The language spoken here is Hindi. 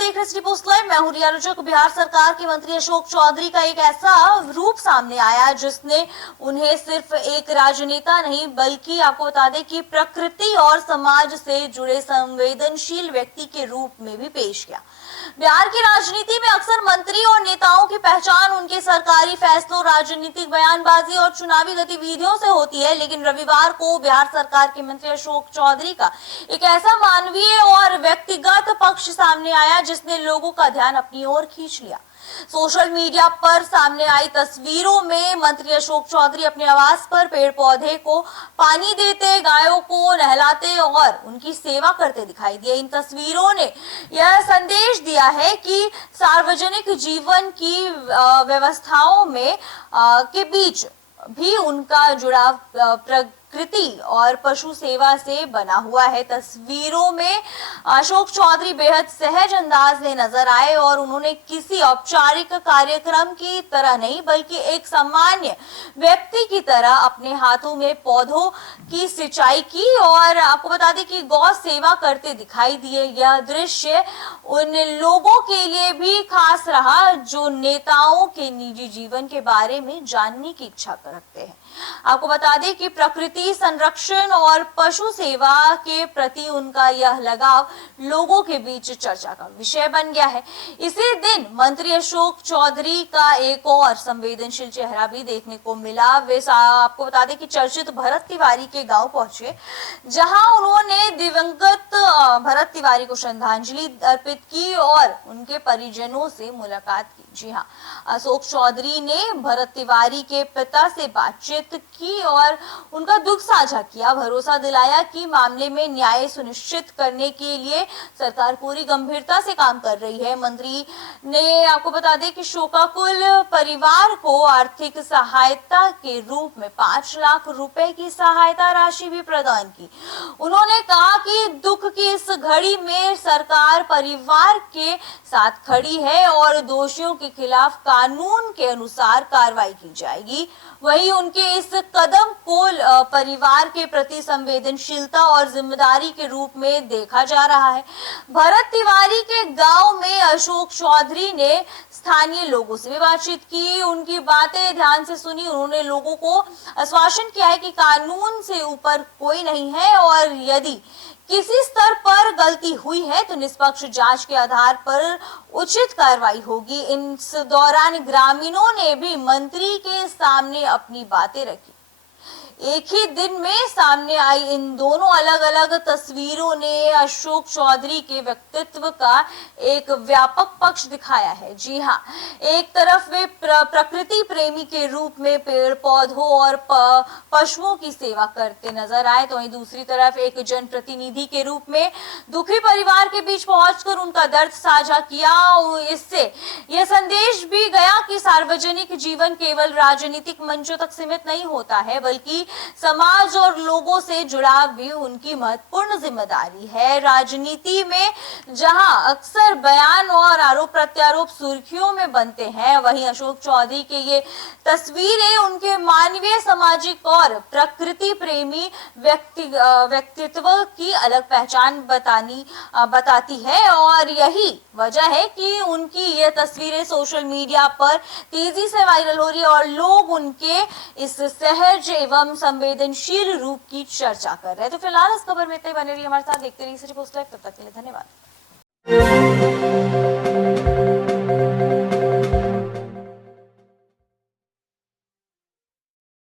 देख रहे सिटी पोस्ट लाइव। मैं हूं रिया रुचक। बिहार सरकार के मंत्री अशोक चौधरी का एक ऐसा रूप सामने आया जिसने उन्हें सिर्फ एक राजनेता नहीं बल्कि आपको बता दें कि प्रकृति और समाज से जुड़े संवेदनशील व्यक्ति के रूप में भी पेश किया। बिहार की राजनीति में अक्सर मंत्री और नेताओं की पहचान उनके सरकारी फैसलों, राजनीतिक बयानबाजी और चुनावी गतिविधियों से होती है, लेकिन रविवार को बिहार सरकार के मंत्री अशोक चौधरी का एक ऐसा मानवीय और व्यक्तिगत पक्ष सामने आया जिसने लोगों का ध्यान अपनी ओर खींच लिया। सोशल मीडिया पर सामने आई तस्वीरों में मंत्री अशोक चौधरी अपने आवास पर पेड़ पौधे को पानी देते, गायों को नहलाते और उनकी सेवा करते दिखाई दिए। इन तस्वीरों ने यह संदेश दिया है कि सार्वजनिक जीवन की व्यवस्थाओं में के बीच भी उनका जुड़ाव प्रकृति और पशु सेवा से बना हुआ है। तस्वीरों में अशोक चौधरी बेहद सहज अंदाज में नजर आए और उन्होंने किसी औपचारिक कार्यक्रम की तरह नहीं बल्कि एक सामान्य व्यक्ति की तरह अपने हाथों में पौधों की सिंचाई की और आपको बता दें कि गौ सेवा करते दिखाई दिए। यह दृश्य उन लोगों के लिए भी खास रहा जो नेताओं के निजी जीवन के बारे में जानने की इच्छा रखते हैं। आपको बता दें कि प्रकृति संरक्षण और पशु सेवा के प्रति उनका यह लगाव लोगों के बीच चर्चा का विषय बन गया है। इसी दिन मंत्री अशोक चौधरी का एक और संवेदनशील चेहरा भी देखने को मिला। वे आपको बता दें कि चर्चित भरत तिवारी के गांव पहुंचे, जहां उन्होंने दिवंगत भरत तिवारी को श्रद्धांजलि अर्पित की और उनके परिजनों से मुलाकात की। जी हाँ, अशोक चौधरी ने भरत तिवारी के पिता से बातचीत की और उनका दुख साझा किया, भरोसा दिलाया कि मामले में न्याय सुनिश्चित करने के लिए सरकार पूरी गंभीरता से काम कर रही है। मंत्री ने आपको बता दें कि शोकाकुल परिवार को आर्थिक सहायता के रूप में 5 लाख रुपए की सहायता राशि भी प्रदान की। उन्होंने कहा कि दुख की इस घड़ी में सरकार परिवार के साथ खड़ी है और दोषियों के खिलाफ कानून के अनुसार कार्रवाई की जाएगी। वहीं उनके इस कदम को परिवार के प्रति संवेदनशीलता और जिम्मेदारी के रूप में देखा जा रहा है। भरत तिवारी के गांव में अशोक चौधरी ने स्थानीय लोगों से भी बातचीत की, उनकी बातें ध्यान से सुनी। उन्होंने लोगों को आश्वासन किया है कि कानून से ऊपर कोई नहीं है और यदि किसी स्तर पर गलती हुई है तो निष्पक्ष जांच के आधार पर उचित कार्रवाई होगी। इस दौरान ग्रामीणों ने भी मंत्री के सामने अपनी बातें रखी। एक ही दिन में सामने आई इन दोनों अलग अलग तस्वीरों ने अशोक चौधरी के व्यक्तित्व का एक व्यापक पक्ष दिखाया है। जी हाँ, एक तरफ वे प्रकृति प्रेमी के रूप में पेड़ पौधों और पशुओं की सेवा करते नजर आए, तो वहीं दूसरी तरफ एक जनप्रतिनिधि के रूप में दुखी परिवार के बीच पहुंचकर उनका दर्द साझा किया। इससे यह संदेश भी गया कि सार्वजनिक जीवन केवल राजनीतिक मंचों तक सीमित नहीं होता है बल्कि समाज और लोगों से जुड़ाव भी उनकी महत्वपूर्ण जिम्मेदारी है। राजनीति में जहां अक्सर बयान और आरोप प्रत्यारोप सुर्खियों में बनते हैं, वहीं अशोक चौधरी के ये तस्वीरें उनके मानवीय, सामाजिक और प्रकृति प्रेमी व्यक्तित्व की अलग पहचान बताती है और यही वजह है कि उनकी ये तस्वीरें सोशल मीडिया पर तेजी से वायरल हो रही है और लोग उनके इस सहज एवं संवेदनशील रूप की चर्चा कर रहे हैं। तो फिलहाल इस खबर में इतना ही। बने रहिए हमारे साथ, देखते रहिए सिटी पोस्ट लाइव। तब तक के लिए धन्यवाद।